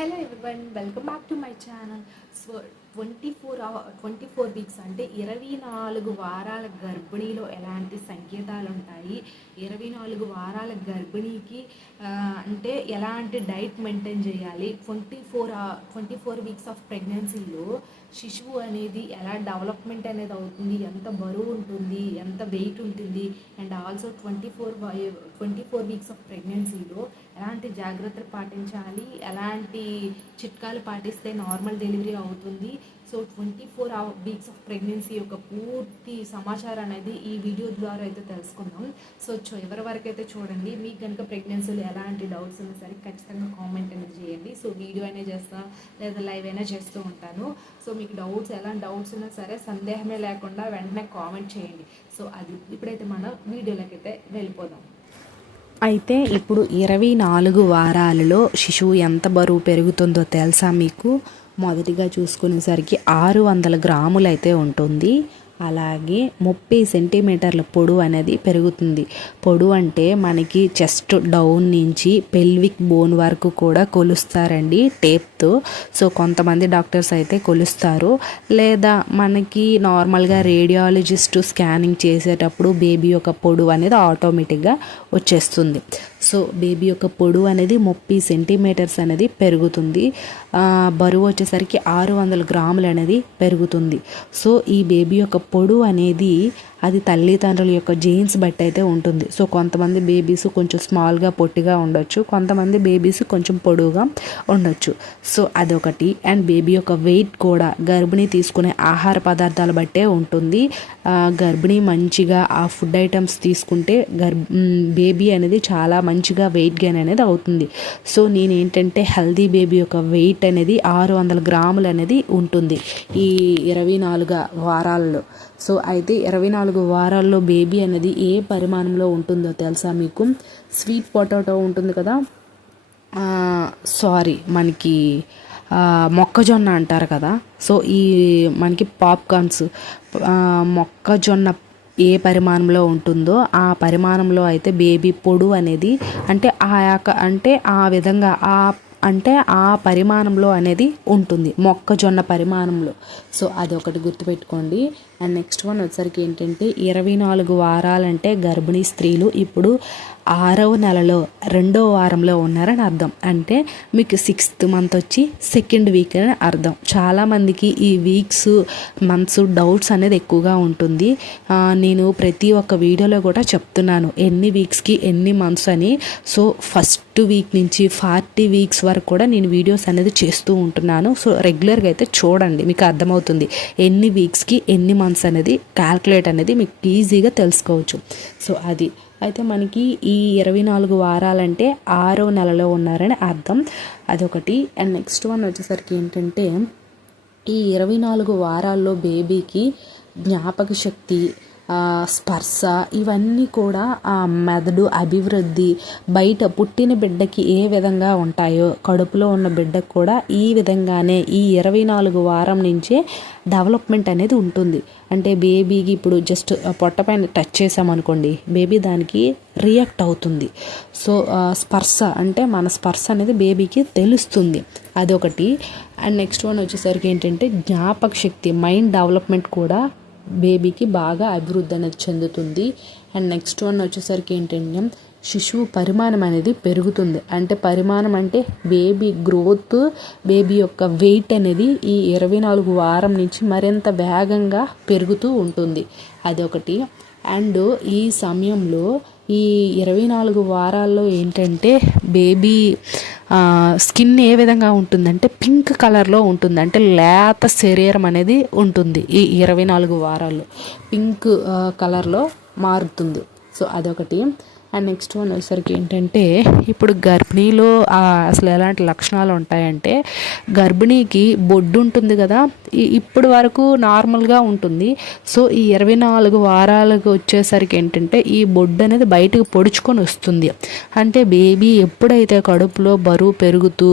Hello everyone, welcome back to my channel. So 24 weeks అంటే 24 వారాల గర్భిణీలో ఎలాంటి సంకేతాలు ఉంటాయి, 24 వారాల గర్భిణీకి అంటే ఎలాంటి డైట్ మెయింటైన్ చేయాలి, 24 వీక్స్ ఆఫ్ ప్రెగ్నెన్సీలో శిశువు అనేది ఎలా డెవలప్మెంట్ అనేది అవుతుంది, ఎంత బరువు ఉంటుంది, ఎంత వెయిట్ ఉంటుంది, అండ్ ఆల్సో 24 వీక్స్ ఆఫ్ ప్రెగ్నెన్సీలో ఎలాంటి జాగ్రత్తలు పాటించాలి, ఎలాంటి చిట్కాలు పాటిస్తే నార్మల్ డెలివరీ అవుతుంది. సో 24 వీక్స్ ఆఫ్ ప్రెగ్నెన్సీ యొక్క పూర్తి సమాచారం అనేది ఈ వీడియో ద్వారా అయితే తెలుసుకుందాం. సో ఎవరి వరకు అయితే చూడండి. మీకు కనుక ప్రెగ్నెన్సీలో ఎలాంటి డౌట్స్ ఉన్నా సరే ఖచ్చితంగా కామెంట్ అనేది చేయండి. సో వీడియో అయినా చేస్తా లేదా లైవ్ అయినా చేస్తూ ఉంటాను. సో మీకు ఎలాంటి డౌట్స్ ఉన్నా సరే సందేహమే లేకుండా వెంటనే కామెంట్ చేయండి. సో అది ఇప్పుడైతే మనం వీడియోలోకి అయితే వెళ్ళిపోదాం. అయితే ఇప్పుడు 24 వారాలలో శిశువు ఎంత బరువు పెరుగుతుందో తెలుసా మీకు? మొదటిగా చూసుకునేసరికి 600 గ్రాములు అయితే ఉంటుంది. అలాగే 30 సెంటీమీటర్ల పొడవు అనేది పెరుగుతుంది. పొడవు అంటే మనకి చెస్ట్ డౌన్ నుంచి పెల్విక్ బోన్ వరకు కూడా కొలుస్తారండి టేప్తో. సో కొంతమంది డాక్టర్స్ అయితే కొలుస్తారు, లేదా మనకి నార్మల్గా రేడియాలజిస్ట్ స్కానింగ్ చేసేటప్పుడు బేబీ యొక్క పొడవు అనేది ఆటోమేటిక్గా వచ్చేస్తుంది. సో బేబీ యొక్క పొడవు అనేది 30 సెంటీమీటర్స్ అనేది పెరుగుతుంది. బరువు వచ్చేసరికి 600 గ్రాములు అనేది పెరుగుతుంది. సో ఈ బేబీ యొక్క పొడవు అనేది అది తల్లిదండ్రుల యొక్క జీన్స్ బట్టి అయితే ఉంటుంది. సో కొంతమంది బేబీస్ కొంచెం స్మాల్గా పొట్టిగా ఉండొచ్చు, కొంతమంది బేబీస్ కొంచెం పొడవుగా ఉండొచ్చు. సో అదొకటి. అండ్ బేబీ యొక్క వెయిట్ కూడా గర్భిణీ తీసుకునే ఆహార పదార్థాలు బట్టే ఉంటుంది. గర్భిణీ మంచిగా ఆ ఫుడ్ ఐటమ్స్ తీసుకుంటే బేబీ అనేది చాలా మంచిగా వెయిట్ గెయిన్ అనేది అవుతుంది. సో నేనేంటంటే హెల్దీ బేబీ యొక్క వెయిట్ అనేది 600 గ్రాములు అనేది ఉంటుంది ఈ 24 వారాల్లో. సో అయితే 24 వారాల్లో బేబీ అనేది ఏ పరిమాణంలో ఉంటుందో తెలుసా మీకు? స్వీట్ పొటాటో ఉంటుంది కదా, మనకి మొక్కజొన్న అంటారు కదా. సో ఈ మనకి పాప్కార్న్స్ మొక్కజొన్న ఏ పరిమాణంలో ఉంటుందో ఆ పరిమాణంలో అయితే బేబీ పొడవు అనేది అంటే ఆ విధంగా ఆ పరిమాణంలో అనేది ఉంటుంది, మొక్కజొన్న పరిమాణంలో. సో అది ఒకటి గుర్తుపెట్టుకోండి. అండ్ నెక్స్ట్ వన్ వచ్చేసరికి ఏంటంటే 24 వారాలంటే గర్భిణీ స్త్రీలు ఇప్పుడు 6వ నెలలో 2వ వారంలో ఉన్నారని అర్థం. అంటే మీకు 6th మంత్ వచ్చి 2nd వీక్ అని అర్థం. చాలామందికి ఈ వీక్స్ మంత్స్ డౌట్స్ అనేది ఎక్కువగా ఉంటుంది. నేను ప్రతి ఒక్క వీడియోలో కూడా చెప్తున్నాను ఎన్ని వీక్స్కి ఎన్ని మంత్స్ అని. సో ఫస్ట్ వీక్ నుంచి 40 వీక్స్ వరకు కూడా నేను వీడియోస్ అనేది చేస్తూ ఉంటున్నాను. సో రెగ్యులర్గా అయితే చూడండి, మీకు అర్థమవుతుంది ఎన్ని వీక్స్కి ఎన్ని మంత్స్ అనేది క్యాల్కులేట్ అనేది మీకు ఈజీగా తెలుసుకోవచ్చు. సో అది అయితే మనకి ఈ 24 వారాలంటే 6వ నెలలో ఉన్నారని అర్థం. అదొకటి. అండ్ నెక్స్ట్ వన్ వచ్చేసరికి ఏంటంటే ఈ 24 వారాల్లో బేబీకి జ్ఞాపక శక్తి, స్పర్శ ఇవన్నీ కూడా మెదడు అభివృద్ధి బయట పుట్టిన బిడ్డకి ఏ విధంగా ఉంటాయో కడుపులో ఉన్న బిడ్డకు కూడా ఈ విధంగానే ఈ 24 వారం నుంచే డెవలప్మెంట్ అనేది ఉంటుంది. అంటే బేబీకి ఇప్పుడు జస్ట్ పొట్ట పైన టచ్ చేసామనుకోండి, బేబీ దానికి రియాక్ట్ అవుతుంది. సో స్పర్శ అంటే మన స్పర్శ అనేది బేబీకి తెలుస్తుంది. అదొకటి. అండ్ నెక్స్ట్ వన్ వచ్చేసరికి ఏంటంటే జ్ఞాపక శక్తి, మైండ్ డెవలప్మెంట్ కూడా బేబీకి బాగా అభివృద్ధి అనేది చెందుతుంది. అండ్ నెక్స్ట్ వన్ వచ్చేసరికి ఏంటంటే శిశువు పరిమాణం అనేది పెరుగుతుంది. అంటే పరిమాణం అంటే బేబీ గ్రోత్, బేబీ యొక్క వెయిట్ అనేది ఈ 24 వారం నుంచి మరింత వేగంగా పెరుగుతూ ఉంటుంది. అదొకటి. అండ్ ఈ సమయంలో ఈ 24 వారాల్లో ఏంటంటే బేబీ స్కిన్ ఏ విధంగా ఉంటుందంటే పింక్ కలర్లో ఉంటుంది. అంటే లేత శరీరం అనేది ఉంటుంది ఈ 24 వారాల్లో పింక్ కలర్లో మారుతుంది. సో అదొకటి. అండ్ నెక్స్ట్ వన్ వచ్చేసరికి ఏంటంటే ఇప్పుడు గర్భిణీలో అసలు ఎలాంటి లక్షణాలు ఉంటాయంటే గర్భిణీకి బొడ్డు ఉంటుంది కదా, ఇప్పటి వరకు నార్మల్గా ఉంటుంది. సో ఈ 24 వారాలకు వచ్చేసరికి ఏంటంటే ఈ బొడ్డు అనేది బయటకు పొడుచుకొని వస్తుంది. అంటే బేబీ ఎప్పుడైతే కడుపులో బరువు పెరుగుతూ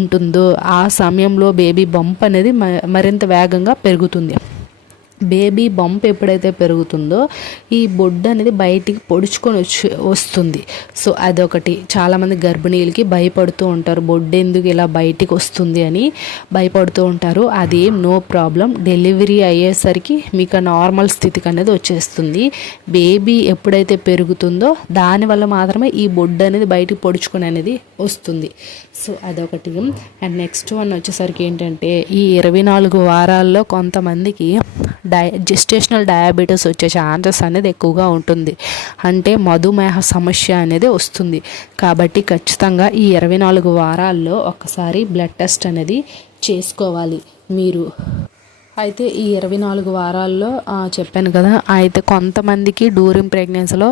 ఉంటుందో ఆ సమయంలో బేబీ బంప్ అనేది మరింత వేగంగా పెరుగుతుంది. బేబీ బంప్ ఎప్పుడైతే పెరుగుతుందో ఈ బొడ్డు అనేది బయటికి పొడుచుకొని వస్తుంది. సో అదొకటి. చాలామంది గర్భిణీలకి భయపడుతూ ఉంటారు, బొడ్డు ఎందుకు ఇలా బయటికి వస్తుంది అని భయపడుతూ ఉంటారు. అదేం నో ప్రాబ్లం. డెలివరీ అయ్యేసరికి మీకు నార్మల్ స్థితికి అనేది వచ్చేస్తుంది. బేబీ ఎప్పుడైతే పెరుగుతుందో దానివల్ల మాత్రమే ఈ బొడ్డు అనేది బయటికి పొడుచుకొని అనేది వస్తుంది. సో అదొకటి. అండ్ నెక్స్ట్ వన్ వచ్చేసరికి ఏంటంటే ఈ 24 వారాల్లో కొంతమందికి జెస్టేషనల్ డయాబెటీస్ వచ్చే ఛాన్సెస్ అనేది ఎక్కువగా ఉంటుంది. అంటే మధుమేహ సమస్య అనేది వస్తుంది. కాబట్టి ఖచ్చితంగా ఈ 24 వారాల్లో ఒకసారి బ్లడ్ టెస్ట్ అనేది చేసుకోవాలి మీరు. అయితే ఈ 24 వారాల్లో చెప్పాను కదా, అయితే కొంతమందికి డ్యూరింగ్ ప్రెగ్నెన్సీలో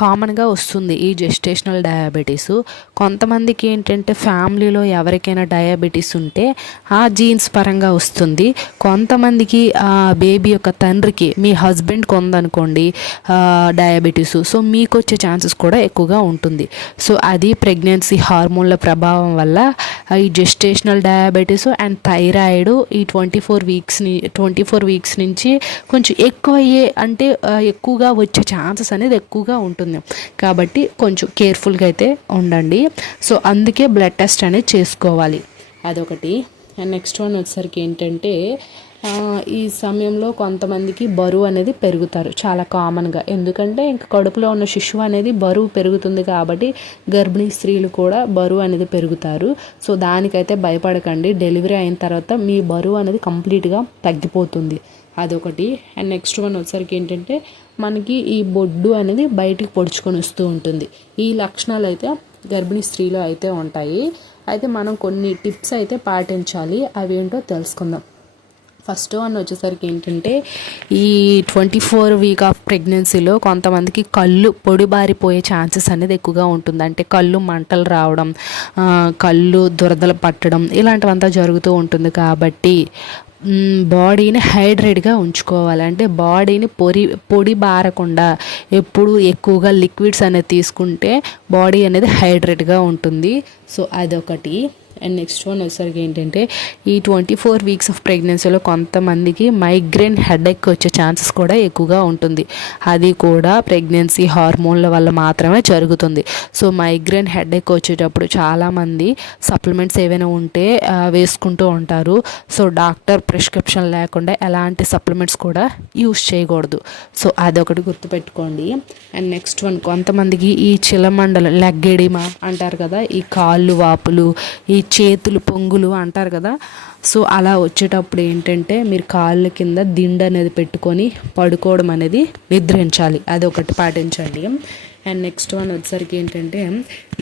కామన్గా వస్తుంది ఈ జెస్టేషనల్ డయాబెటీస్. కొంతమందికి ఏంటంటే ఫ్యామిలీలో ఎవరికైనా డయాబెటీస్ ఉంటే ఆ జీన్స్ పరంగా వస్తుంది. కొంతమందికి బేబీ యొక్క తండ్రికి, మీ హస్బెండ్కి ఉందనుకోండి డయాబెటీస్, సో మీకు వచ్చే ఛాన్సెస్ కూడా ఎక్కువగా ఉంటుంది. సో అది ప్రెగ్నెన్సీ హార్మోన్ల ప్రభావం వల్ల ఈ జెస్టేషనల్ డయాబెటీస్ అండ్ థైరాయిడ్ ఈ 24 వీక్స్ నుంచి కొంచెం ఎక్కువగా వచ్చే ఛాన్సెస్ అనేది ఎక్కువగా ఉంటుంది. కాబట్టి కొంచెం కేర్ఫుల్గా అయితే ఉండండి. సో అందుకే బ్లడ్ టెస్ట్ అనేది చేసుకోవాలి. అదొకటి. అండ్ నెక్స్ట్ వన్ వచ్చేసరికి ఏంటంటే ఈ సమయంలో కొంతమందికి బరువు అనేది పెరుగుతారు చాలా కామన్గా. ఎందుకంటే ఇంకా కడుపులో ఉన్న శిశువు అనేది బరువు పెరుగుతుంది కాబట్టి గర్భిణీ స్త్రీలు కూడా బరువు అనేది పెరుగుతారు. సో దానికైతే భయపడకండి. డెలివరీ అయిన తర్వాత మీ బరువు అనేది కంప్లీట్గా తగ్గిపోతుంది. అదొకటి. అండ్ నెక్స్ట్ వన్ వచ్చేసరికి ఏంటంటే మనకి ఈ బొడ్డు అనేది బయటికి పొడుచుకొని వస్తూ ఉంటుంది. ఈ లక్షణాలు అయితే గర్భిణీ స్త్రీలో అయితే ఉంటాయి. అయితే మనం కొన్ని టిప్స్ అయితే పాటించాలి. అవి ఏంటో తెలుసుకుందాం. ఫస్ట్ వన్ వచ్చేసరికి ఏంటంటే ఈ 24 వీక్ ఆఫ్ ప్రెగ్నెన్సీలో కొంతమందికి కళ్ళు పొడిబారిపోయే ఛాన్సెస్ అనేది ఎక్కువగా ఉంటుంది. అంటే కళ్ళు మంటలు రావడం, కళ్ళు దురదలు పట్టడం ఇలాంటివంతా జరుగుతూ ఉంటుంది. కాబట్టి బాడీని హైడ్రేట్గా ఉంచుకోవాలి. అంటే బాడీని పొడి బారకుండా ఎప్పుడు ఎక్కువగా లిక్విడ్స్ అనేది తీసుకుంటే బాడీ అనేది హైడ్రేట్గా ఉంటుంది. సో అదొకటి. అండ్ నెక్స్ట్ వన్ వచ్చేసరికి ఏంటంటే ఈ 24 వీక్స్ ఆఫ్ ప్రెగ్నెన్సీలో కొంతమందికి మైగ్రేన్ హెడేక్ వచ్చే ఛాన్సెస్ కూడా ఎక్కువగా ఉంటుంది. అది కూడా ప్రెగ్నెన్సీ హార్మోన్ల వల్ల మాత్రమే జరుగుతుంది. సో మైగ్రేన్ హెడేక్ వచ్చేటప్పుడు చాలామంది సప్లిమెంట్స్ ఏవైనా ఉంటే వేసుకుంటూ ఉంటారు. సో డాక్టర్ ప్రిస్క్రిప్షన్ లేకుండా ఎలాంటి సప్లిమెంట్స్ కూడా యూస్ చేయకూడదు. సో అదొకటి గుర్తుపెట్టుకోండి. అండ్ నెక్స్ట్ వన్ కొంతమందికి ఈ చిలమండలం లెగ్ ఎడిమా అంటారు కదా, ఈ కాళ్ళు వాపులు, ఈ చేతులు పొంగులు అంటారు కదా. సో అలా వచ్చేటప్పుడు ఏంటంటే మీరు కాళ్ళ కింద దిండు అనేది పెట్టుకొని పడుకోవడం అనేది నిద్రించాలి. అదొకటి పాటించండి. అండ్ నెక్స్ట్ వన్ వచ్చేసరికి ఏంటంటే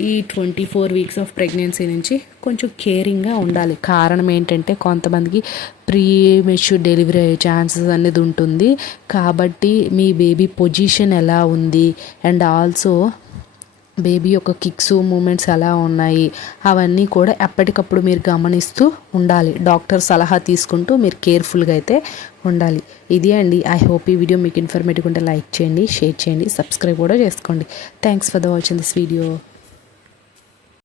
ఈ 24 వీక్స్ ఆఫ్ ప్రెగ్నెన్సీ నుంచి కొంచెం కేరింగ్గా ఉండాలి. కారణం ఏంటంటే కొంతమందికి ప్రీమెచ్యూర్ డెలివరీ అయ్యే ఛాన్సెస్ అనేది ఉంటుంది. కాబట్టి మీ బేబీ పొజిషన్ ఎలా ఉంది అండ్ ఆల్సో బేబీ యొక్క కిక్స్ మూమెంట్స్ ఎలా ఉన్నాయి అవన్నీ కూడా ఎప్పటికప్పుడు మీరు గమనిస్తూ ఉండాలి. డాక్టర్ సలహా తీసుకుంటూ మీరు కేర్ఫుల్గా అయితే ఉండాలి. ఇది అండి. ఐ హోప్ ఈ వీడియో మీకు ఇన్ఫర్మేటివ్ ఉంటే లైక్ చేయండి, షేర్ చేయండి, సబ్స్క్రైబ్ కూడా చేసుకోండి. Thanks for the watching this video.